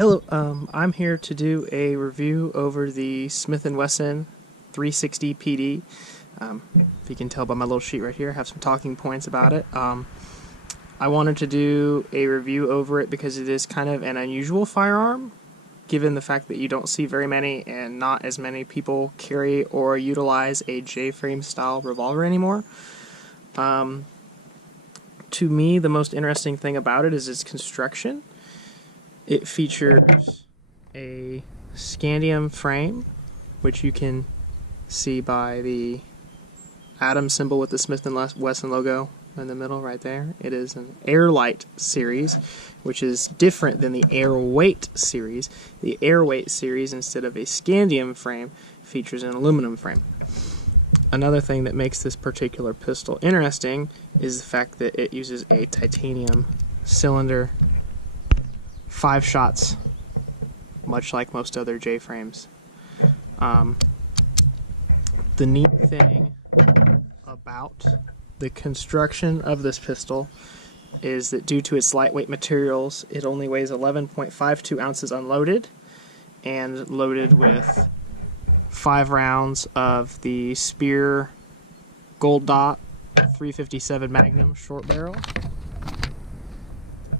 Hello, I'm here to do a review over the Smith & Wesson 360 PD. If you can tell by my little sheet right here, I have some talking points about it. I wanted to do a review over it because it is kind of an unusual firearm, given the fact that you don't see very many and not as many people carry or utilize a J-frame style revolver anymore. To me, the most interesting thing about it is its construction. It features a scandium frame, which you can see by the atom symbol with the Smith & Wesson logo in the middle right there. It is an Airlight series, which is different than the Airweight series. The Airweight series, instead of a scandium frame, features an aluminum frame. Another thing that makes this particular pistol interesting is the fact that it uses a titanium cylinder, 5 shots, much like most other J-frames. The neat thing about the construction of this pistol is that due to its lightweight materials, it only weighs 11.52 ounces unloaded and loaded with 5 rounds of the Spear Gold Dot 357 Magnum short barrel.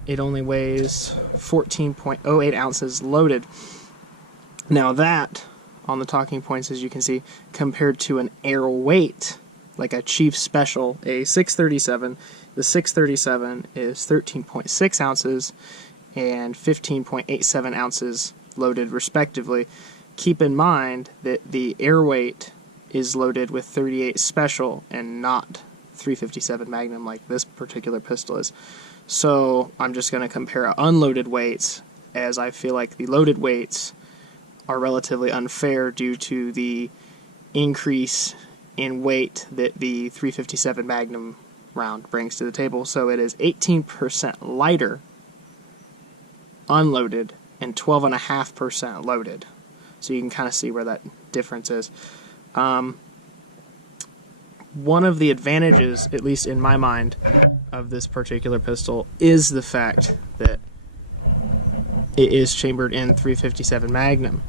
It only weighs 14.08 ounces loaded. Now that, on the talking points as you can see, compared to an Airweight, like a Chief Special, a 637, the 637 is 13.6 ounces and 15.87 ounces loaded respectively. Keep in mind that the Airweight is loaded with 38 Special and not 357 Magnum like this particular pistol is. So I'm just going to compare unloaded weights, as I feel like the loaded weights are relatively unfair due to the increase in weight that the 357 Magnum round brings to the table. So it is 18% lighter unloaded and 12.5% loaded. So you can kind of see where that difference is. One of the advantages, at least in my mind, of this particular pistol is the fact that it is chambered in 357 Magnum.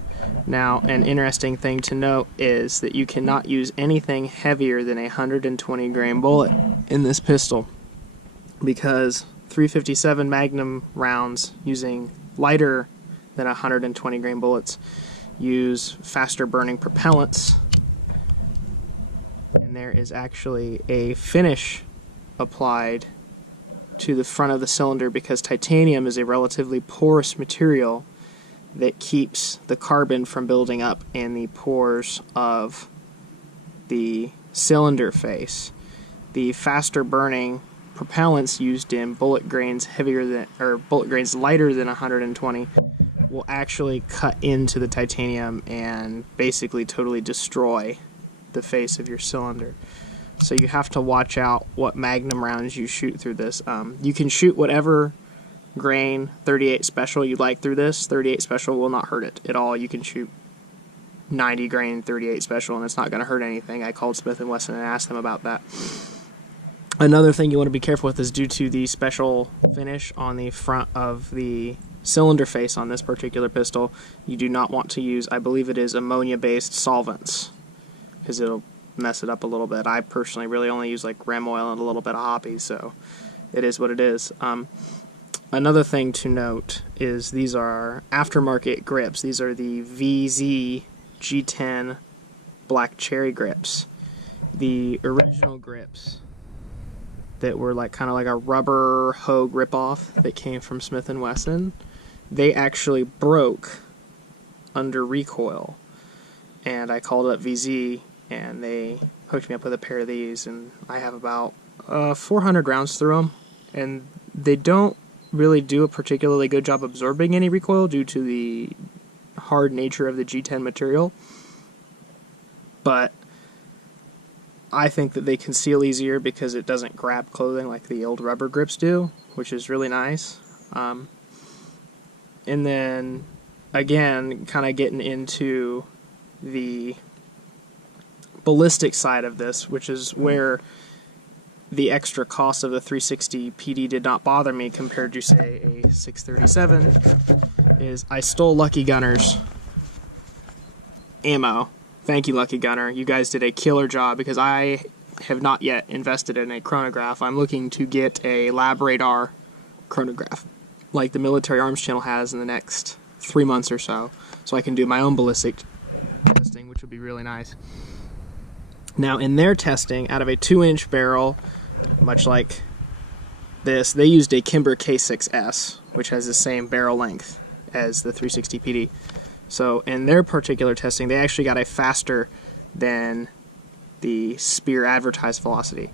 Now, an interesting thing to note is that you cannot use anything heavier than a 120 grain bullet in this pistol, because 357 Magnum rounds using lighter than 120 grain bullets use faster burning propellants, and there is actually a finish applied to the front of the cylinder because titanium is a relatively porous material that keeps the carbon from building up in the pores of the cylinder face. The faster burning propellants used in bullet grains lighter than 120 will actually cut into the titanium and basically totally destroy the face of your cylinder. So you have to watch out what Magnum rounds you shoot through this. You can shoot whatever grain 38 Special you like through this. 38 Special will not hurt it at all. You can shoot 90 grain 38 Special and it's not going to hurt anything. I called Smith & Wesson and asked them about that. Another thing you want to be careful with is due to the special finish on the front of the cylinder face on this particular pistol, you do not want to use, I believe it is ammonia-based solvents, because it'll mess it up a little bit. I personally really only use like ram oil and a little bit of hoppy, so it is what it is. Another thing to note is these are aftermarket grips. These are the VZ G10 Black Cherry grips. The original grips that were like kind of like a rubber Hogue ripoff that came from Smith & Wesson, they actually broke under Recoil, and I called up VZ and they hooked me up with a pair of these, and I have about 400 rounds through them, and they don't really do a particularly good job absorbing any recoil due to the hard nature of the G10 material, but I think that they conceal easier because it doesn't grab clothing like the old rubber grips do, which is really nice. And then, again, kind of getting into the ballistic side of this, which is where the extra cost of the 360 PD did not bother me compared to, say, a 637, is I stole Lucky Gunner's ammo. Thank you, Lucky Gunner. You guys did a killer job, because I have not yet invested in a chronograph. I'm looking to get a lab radar chronograph, like the Military Arms Channel has, in the next 3 months or so I can do my own ballistic testing, which would be really nice. Now, in their testing, out of a 2-inch barrel, much like this, they used a Kimber K6S, which has the same barrel length as the 360 PD. So in their particular testing, they actually got a faster than the Spear advertised velocity.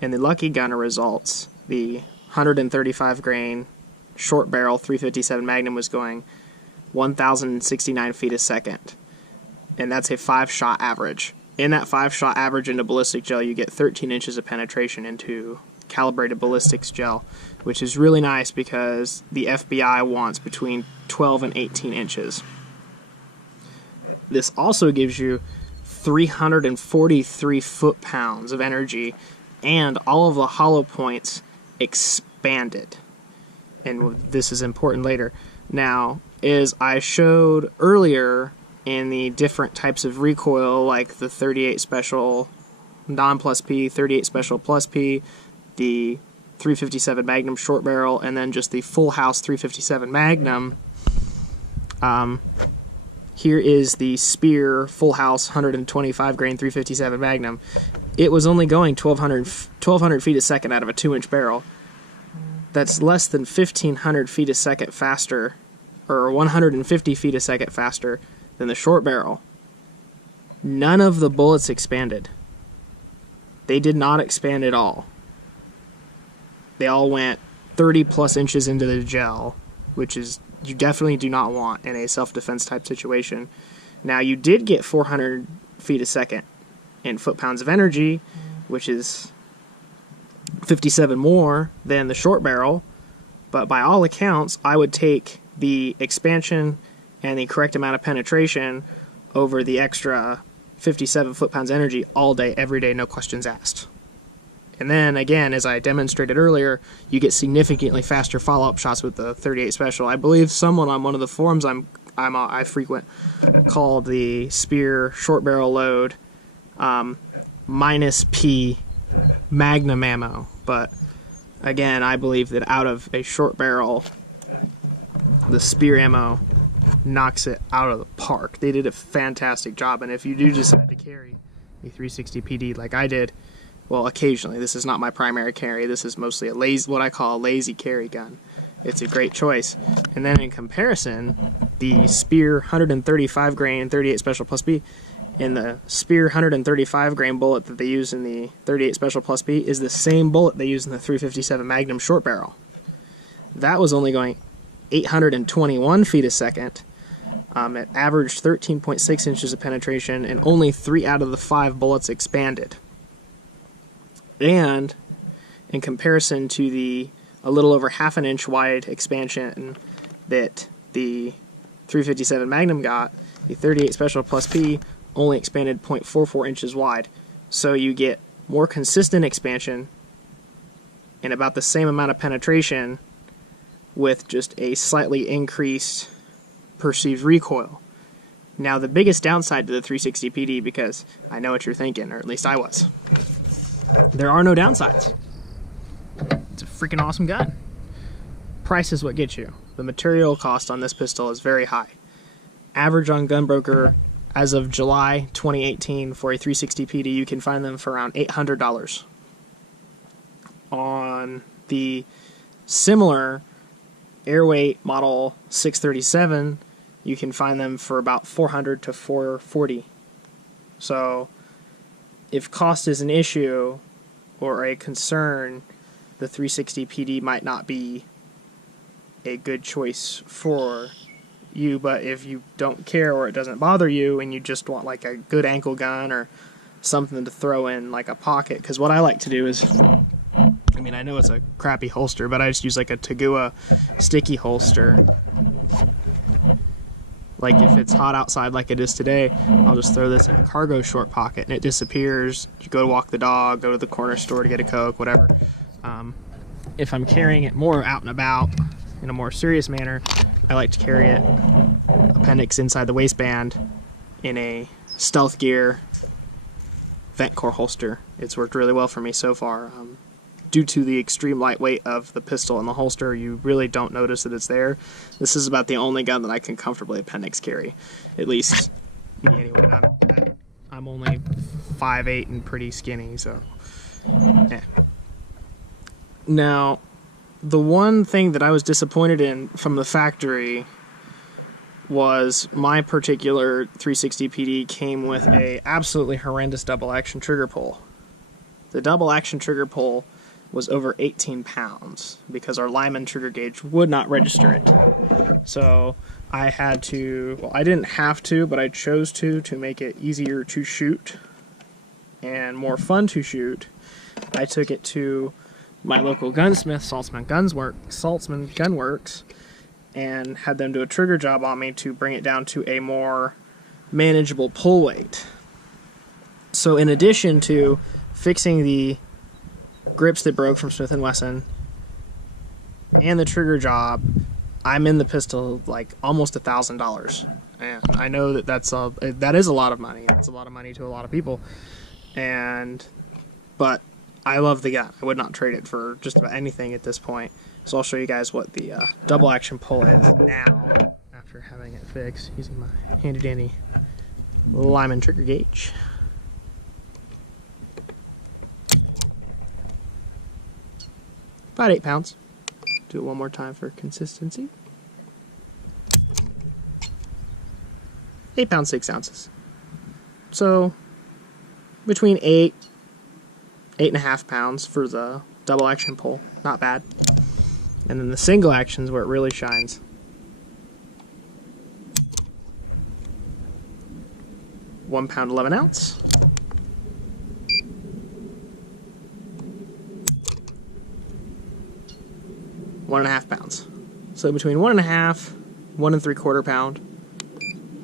In the Lucky Gunner results, the 135 grain short barrel 357 Magnum was going 1,069 feet a second, and that's a 5-shot average. In that 5-shot average into ballistic gel, you get 13 inches of penetration into calibrated ballistics gel, which is really nice because the FBI wants between 12 and 18 inches. This also gives you 343 foot-pounds of energy, and all of the hollow points expanded. And this is important later. Now, as I showed earlier in the different types of recoil, like the 38 Special non-plus P, 38 Special plus P, the 357 Magnum short barrel, and then just the full house 357 Magnum, here is the Spear full house 125 grain 357 Magnum. It was only going 1,200 feet a second out of a 2-inch barrel. That's less than 1,500 feet a second faster, or 150 feet a second faster than the short barrel. None of the bullets expanded. They did not expand at all. They all went 30 plus inches into the gel, which is, you definitely do not want in a self-defense type situation. Now, you did get 400 feet a second in foot-pounds of energy, which is 57 more than the short barrel, but by all accounts, I would take the expansion and the correct amount of penetration over the extra 57 foot-pounds energy all day, every day, no questions asked. And then, again, as I demonstrated earlier, you get significantly faster follow-up shots with the 38 Special. I believe someone on one of the forums I frequent called the Spear short barrel load minus P Magnum ammo. But, again, I believe that out of a short barrel, the Spear ammo knocks it out of the park. They did a fantastic job, and if you do decide to carry a 360 PD like I did, well, occasionally, this is not my primary carry, this is mostly a what I call a lazy carry gun. It's a great choice. And then in comparison, the Spear 135 grain 38 Special plus B and the Spear 135 grain bullet that they use in the 38 Special plus B is the same bullet they use in the 357 Magnum short barrel. That was only going 821 feet a second. It averaged 13.6 inches of penetration, and only 3 out of the 5 bullets expanded. And in comparison to the a little over half an inch wide expansion that the 357 Magnum got, the 38 Special plus P only expanded 0.44 inches wide. So you get more consistent expansion and about the same amount of penetration with just a slightly increased perceived recoil. Now, the biggest downside to the 360 PD, because I know what you're thinking, or at least I was, there are no downsides. It's a freaking awesome gun. Price is what gets you. The material cost on this pistol is very high. Average on Gunbroker, as of July 2018, for a 360 PD, you can find them for around $800. On the similar Airweight Model 637, you can find them for about $400 to $440. So, if cost is an issue or a concern, the 360 PD might not be a good choice for you. But if you don't care or it doesn't bother you and you just want like a good ankle gun or something to throw in like a pocket, because what I like to do is, I mean, I know it's a crappy holster, but I just use like a Tagua sticky holster Like if it's hot outside like it is today, I'll just throw this in a cargo short pocket and it disappears. You go to walk the dog, go to the corner store to get a Coke, whatever. If I'm carrying it more out and about in a more serious manner, I like to carry it appendix inside the waistband in a stealth gear vent core holster. It's worked really well for me so far. Due to the extreme lightweight of the pistol and the holster, you really don't notice that it's there. This is about the only gun that I can comfortably appendix carry, at least me anyway. I'm only 5'8" and pretty skinny, so yeah. Now, the one thing that I was disappointed in from the factory was my particular 360 PD came with a absolutely horrendous double action trigger pull. The double action trigger pull was over 18 pounds because our Lyman trigger gauge would not register it. So I had to, well, I didn't have to, but I chose to make it easier to shoot and more fun to shoot. I took it to my local gunsmith, Saltzman Gunworks, and had them do a trigger job on me to bring it down to a more manageable pull weight. So in addition to fixing the grips that broke from Smith & Wesson and the trigger job, I'm in the pistol like almost $1,000, and I know that that is a lot of money. It's a lot of money to a lot of people, but I love the gun. I would not trade it for just about anything at this point. So I'll show you guys what the double action pull is now after having it fixed using my handy dandy Lyman trigger gauge. About 8 pounds. Do it one more time for consistency. 8 pounds, 6 ounces. So between 8.5 pounds for the double action pull. Not bad. And then the single action is where it really shines. £1 pound, 11 ounce. One and a half pounds. So between 1.5, 1 3/4 pound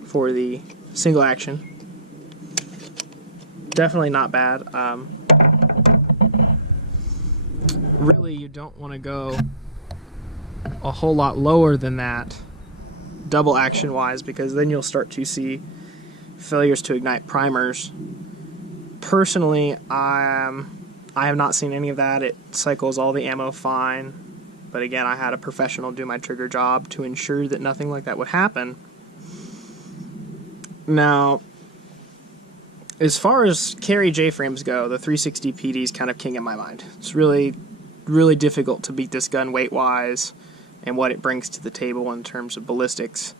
for the single action. Definitely not bad. Really, you don't want to go a whole lot lower than that double action wise, because then you'll start to see failures to ignite primers. Personally, I have not seen any of that. It cycles all the ammo fine. But again, I had a professional do my trigger job to ensure that nothing like that would happen. Now, as far as carry J-frames go, the 360 PD is kind of king in my mind. It's really, really difficult to beat this gun weight-wise and what it brings to the table in terms of ballistics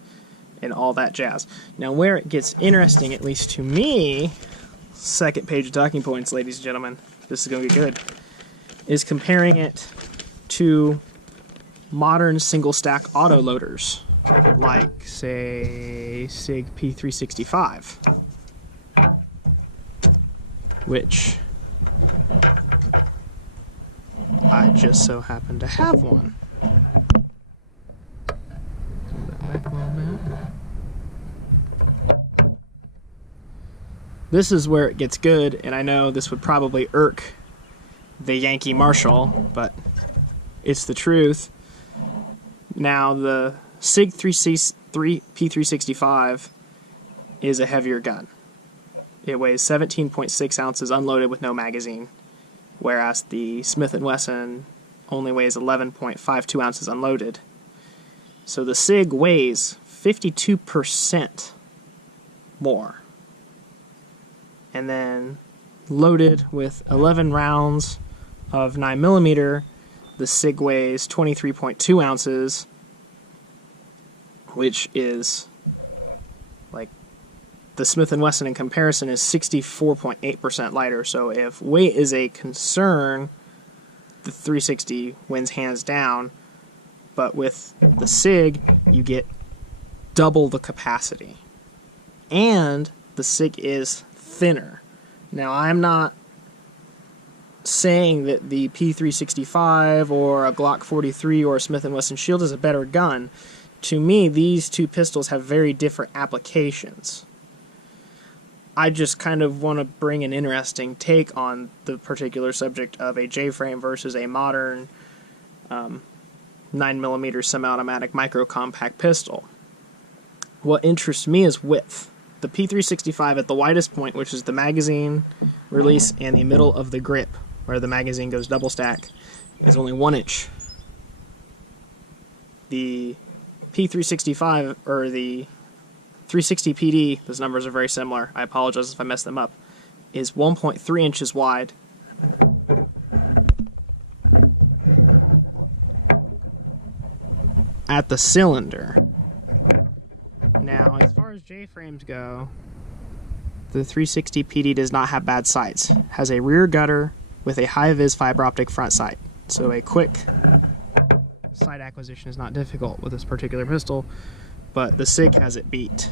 and all that jazz. Now, where it gets interesting, at least to me, second page of talking points, ladies and gentlemen, this is going to get good, is comparing it to modern single-stack autoloaders, like, say, SIG P365, which I just so happen to have one. This is where it gets good, and I know this would probably irk the Yankee Marshal, but it's the truth. Now, the SIG P365 is a heavier gun. It weighs 17.6 ounces unloaded with no magazine, whereas the Smith & Wesson only weighs 11.52 ounces unloaded. So the SIG weighs 52% more. And then loaded with 11 rounds of 9mm, the SIG weighs 23.2 ounces, which is like the Smith & Wesson in comparison is 64.8% lighter. So if weight is a concern, the 360 wins hands down. But with the SIG, you get double the capacity. And the SIG is thinner. Now, I'm not saying that the P365 or a Glock 43 or a Smith & Wesson Shield is a better gun. to me, these two pistols have very different applications. I just kind of want to bring an interesting take on the particular subject of a J-frame versus a modern 9mm semi-automatic micro-compact pistol. What interests me is width. The P365 at the widest point, which is the magazine release and the middle of the grip, where the magazine goes double stack, is only 1 inch. The P365, or the 360 PD, those numbers are very similar, I apologize if I mess them up, is 1.3 inches wide. At the cylinder. Now, as far as J-frames go, the 360 PD does not have bad sights. It has a rear gutter with a high-vis fiber optic front sight. So a quick sight acquisition is not difficult with this particular pistol, but the SIG has it beat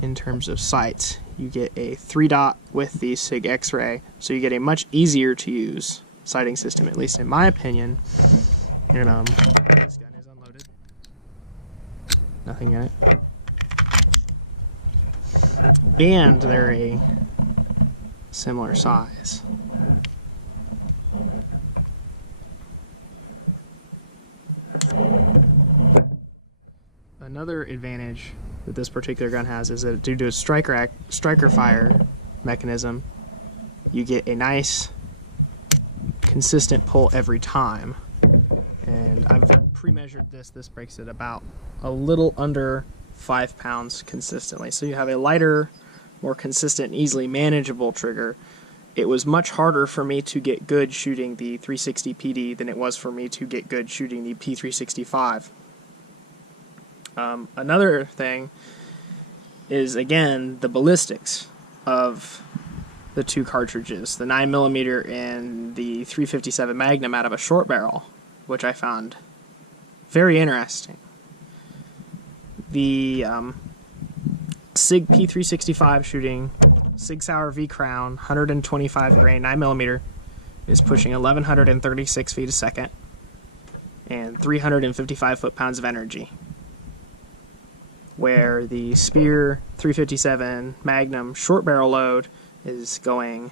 in terms of sights. You get a 3-dot with the SIG X-ray, so you get a much easier to use sighting system, at least in my opinion. And this gun is unloaded. Nothing in it. And they're a similar size. Another advantage that this particular gun has is that due to a striker fire mechanism, you get a nice consistent pull every time. And I've pre-measured this. This breaks it about a little under 5 pounds consistently. So you have a lighter, more consistent, and easily manageable trigger. It was much harder for me to get good shooting the 360 PD than it was for me to get good shooting the P365. Another thing is, again, the ballistics of the two cartridges, the 9mm and the 357 Magnum out of a short barrel, which I found very interesting. The SIG P365 shooting Sig Sauer V Crown 125 grain 9mm is pushing 1136 feet a second and 355 foot-pounds of energy, where the Spear 357 Magnum short barrel load is going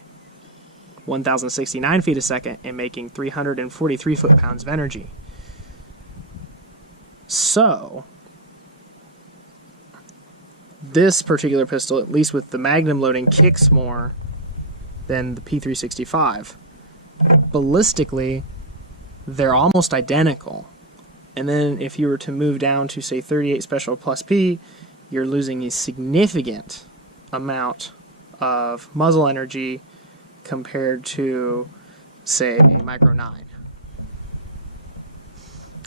1,069 feet a second and making 343 foot-pounds of energy. So, this particular pistol, at least with the Magnum loading, kicks more than the P365. Ballistically, they're almost identical. And then if you were to move down to, say, 38 Special Plus P, you're losing a significant amount of muzzle energy compared to, say, a Micro 9.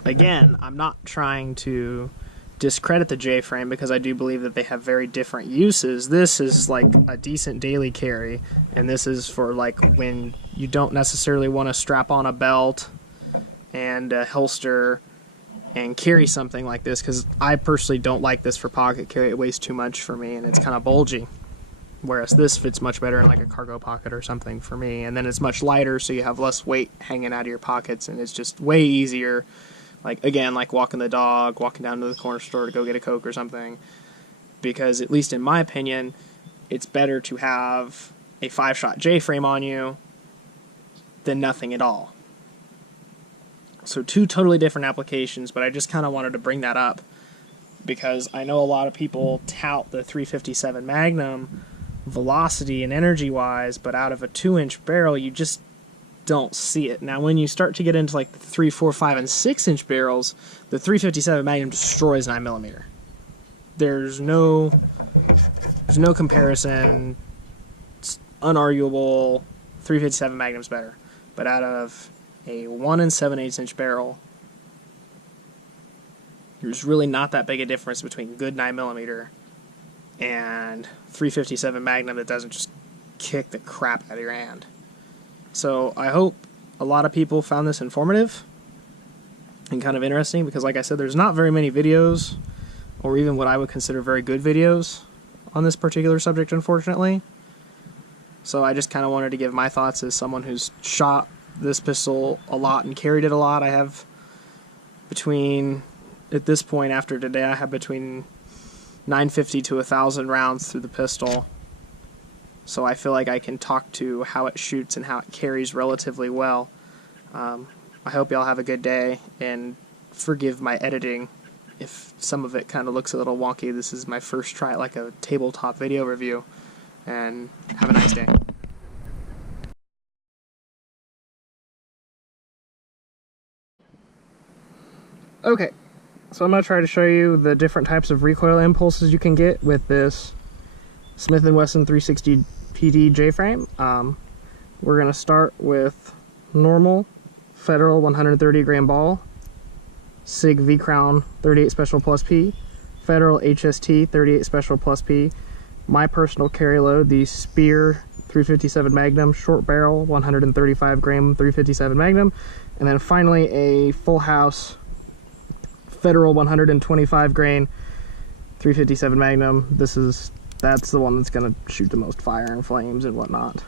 Again, I'm not trying to discredit the J-frame because I do believe that they have very different uses. This is like a decent daily carry, and this is for like when you don't necessarily want to strap on a belt and a holster and carry something like this, because I personally don't like this for pocket carry. It weighs too much for me and it's kind of bulgy, whereas this fits much better in like a cargo pocket or something for me. And then it's much lighter, so you have less weight hanging out of your pockets, and it's just way easier. Like, again, like walking the dog, walking down to the corner store to go get a Coke or something. Because, at least in my opinion, it's better to have a 5-shot J-frame on you than nothing at all. So 2 totally different applications, but I just kind of wanted to bring that up because I know a lot of people tout the 357 Magnum velocity and energy-wise, but out of a 2-inch barrel, you just don't see it. Now, when you start to get into like the 3, 4, 5, and 6-inch barrels, the 357 Magnum destroys 9mm. There's no comparison. It's unarguable. 357 Magnum's better. But out of a 1 7/8 inch barrel, there's really not that big a difference between good 9mm and 357 Magnum that doesn't just kick the crap out of your hand. So I hope a lot of people found this informative and kind of interesting, because like I said, there's not very many videos, or even what I would consider very good videos, on this particular subject, unfortunately. So I just kind of wanted to give my thoughts as someone who's shot this pistol a lot and carried it a lot. I have between at this point after today I have between 950 to 1,000 rounds through the pistol, so I feel like I can talk to how it shoots and how it carries relatively well. I hope y'all have a good day, and forgive my editing if some of it kind of looks a little wonky. This is my first try at like a tabletop video review, and have a nice day. Okay, so I'm going to try to show you the different types of recoil impulses you can get with this Smith & Wesson 360 PD J-frame. We're going to start with normal Federal 130 grain ball, SIG V-Crown 38 Special Plus P, Federal HST 38 Special Plus P, my personal carry load, the Spear 357 Magnum short barrel 135 grain 357 Magnum, and then finally a full house Federal 125 grain 357 Magnum. That's the one that's gonna shoot the most fire and flames and whatnot.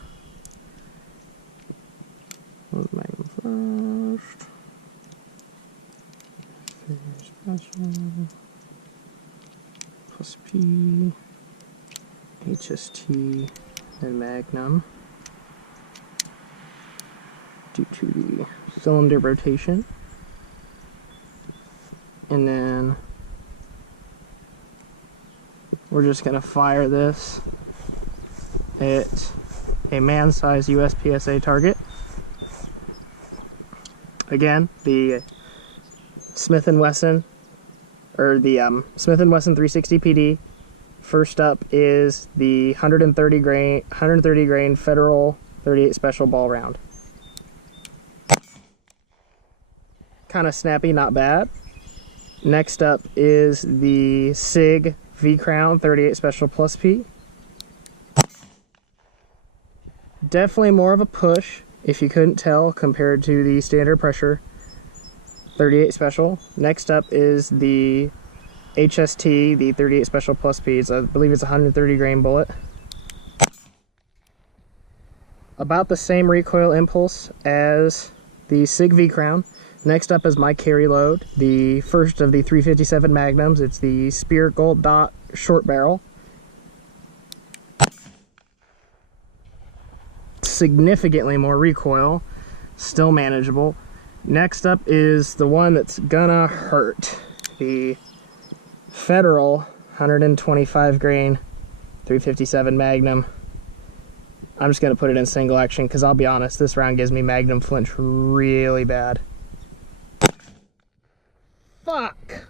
Magnum first. Plus P, HST, and Magnum. Due to the cylinder rotation. And then we're just going to fire this at a man-sized USPSA target. Again, the Smith & Wesson, or the Smith & Wesson 360 PD. First up is the 130 grain Federal 38 Special ball round. Kind of snappy, not bad. Next up is the SIG V-Crown 38 Special Plus P. Definitely more of a push, if you couldn't tell, compared to the standard pressure 38 Special. Next up is the HST, the 38 Special Plus P. I believe it's a 130 grain bullet. About the same recoil impulse as the SIG V-Crown. Next up is my carry load, the first of the 357 Magnums. It's the Spear Gold Dot short barrel. Significantly more recoil, still manageable. Next up is the one that's gonna hurt, the Federal 125 grain 357 Magnum. I'm just gonna put it in single action because I'll be honest, this round gives me Magnum flinch really bad. Fuck!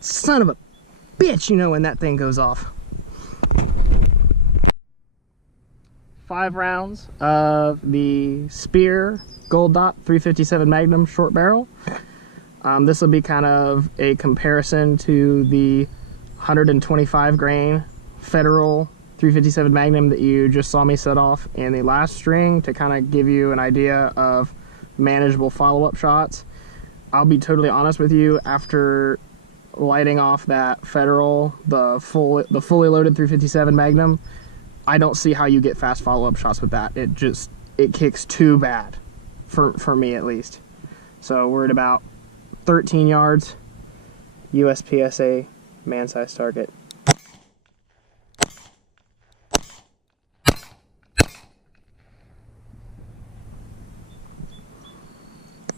Son of a bitch, you know when that thing goes off. 5 rounds of the Spear Gold Dot 357 Magnum short barrel. This will be kind of a comparison to the 125 grain Federal 357 Magnum that you just saw me set off in the last string to kind of give you an idea of manageable follow-up shots. I'll be totally honest with you, after lighting off that Federal, the fully loaded 357 Magnum, I don't see how you get fast follow-up shots with that. It kicks too bad, for me at least. So we're at about 13 yards, USPSA, man-sized target.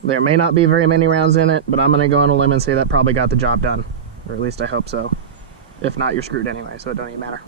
There may not be very many rounds in it, but I'm going to go on a limb and say that probably got the job done. Or at least I hope so. If not, you're screwed anyway, so it don't even matter.